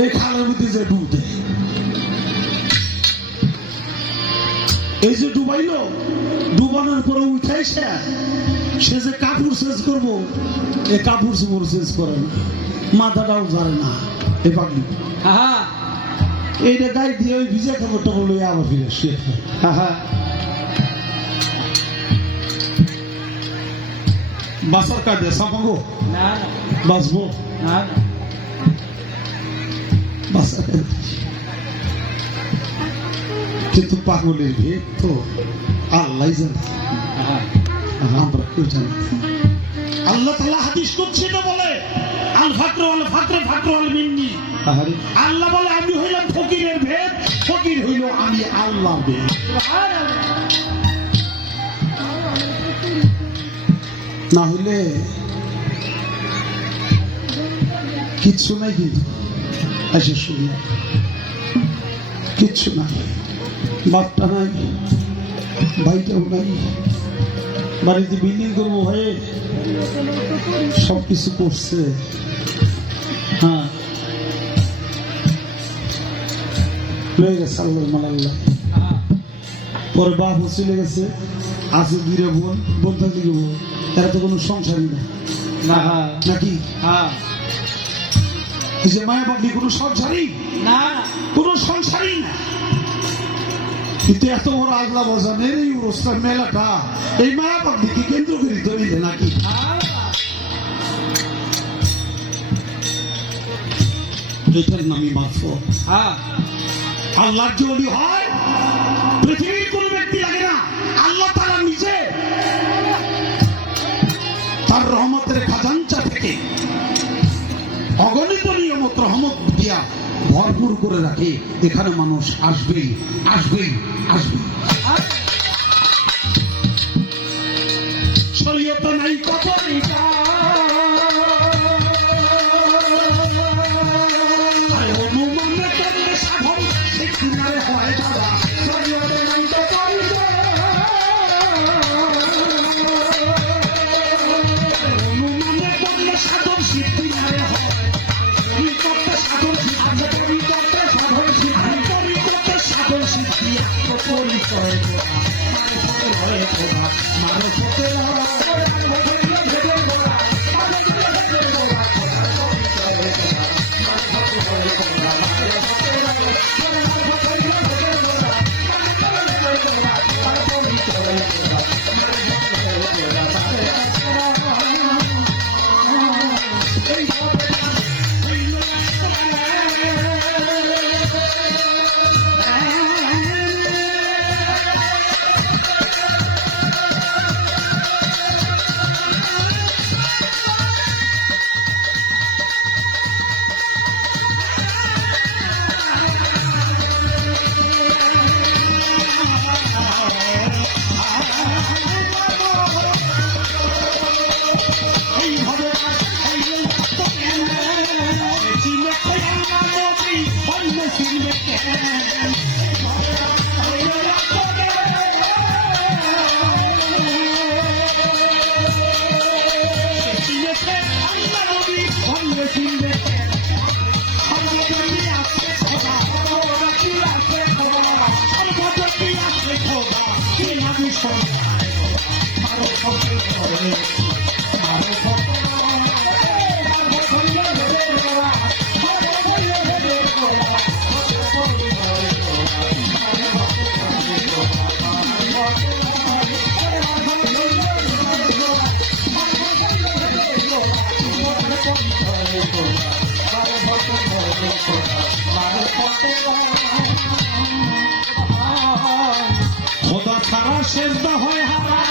এই খালের মধ্যে যে ডুব দেয়, এই যে ডুবাইলো, ডুবানোর পরে উঠাই সে যে কাপড় চেঞ্জ করবো, এই কাপড় চোপড় চেঞ্জ করে না, মাথাটাও ঝাড়ে না। এ পাগলি এইটা গায়ে দিয়ে ওই ভিজা কাপড়টা বলে আবার ফিরে শুয়ে বাসার কাজে সাপাবো বাঁচবো বাসার কাজে, কিন্তু পাগলের ভেদ তো আল্লাহ জানে, আমরা কেউ জানি। আল্লাহ তাআলা হাদিস কুদসিতে বলে আল ফাকরু আল ফাকরু ফাকরু আল মিন্নি, আল্লাহ বলে আমি হইলাম ফকিরের ভেদ, ফকির হইল আমি আল্লাহ ভেদ। না হইলে কিচ্ছু নাই, কিন্তু এসে শুনি কিচ্ছু নাই, বাপটা নাই, ভাইটাও নাই, বাড়িতে বিল্ডিং করবো হয়ে সবকিছু করছে। হ্যাঁ লয়ে গেছে আল্লাহ মাল্লাহ, পরে বাপ চলে গেছে, আছে গিরে বোন, বোন থাকলে কি বোন, এরা তো কোনো সংসারই না নাকি? এই যে মায়া বাগলি কোনো সংসারই না, কোনো সংসারই না। কিন্তু এত বড় আগলা বাজানের এই অনুষ্ঠান মেলাটা এই মায়া বাগলিকে কেন্দ্র করে তৈরি নাকি? এটার নামই মারফত। আল্লাহর যে ওলি হয় পৃথিবীর কোন ব্যক্তি লাগে না, আল্লাহ তাআলা নিজে তার রহমতের খাজাঞ্চা থেকে অগণিত নিয়মত রহমত দিয়া ভরপুর করে রাখে। এখানে মানুষ আসবেই আসবেই আসবেই। শরীয়ত নাই কত খোদা ছাড়া সেজদা হয় হারাম।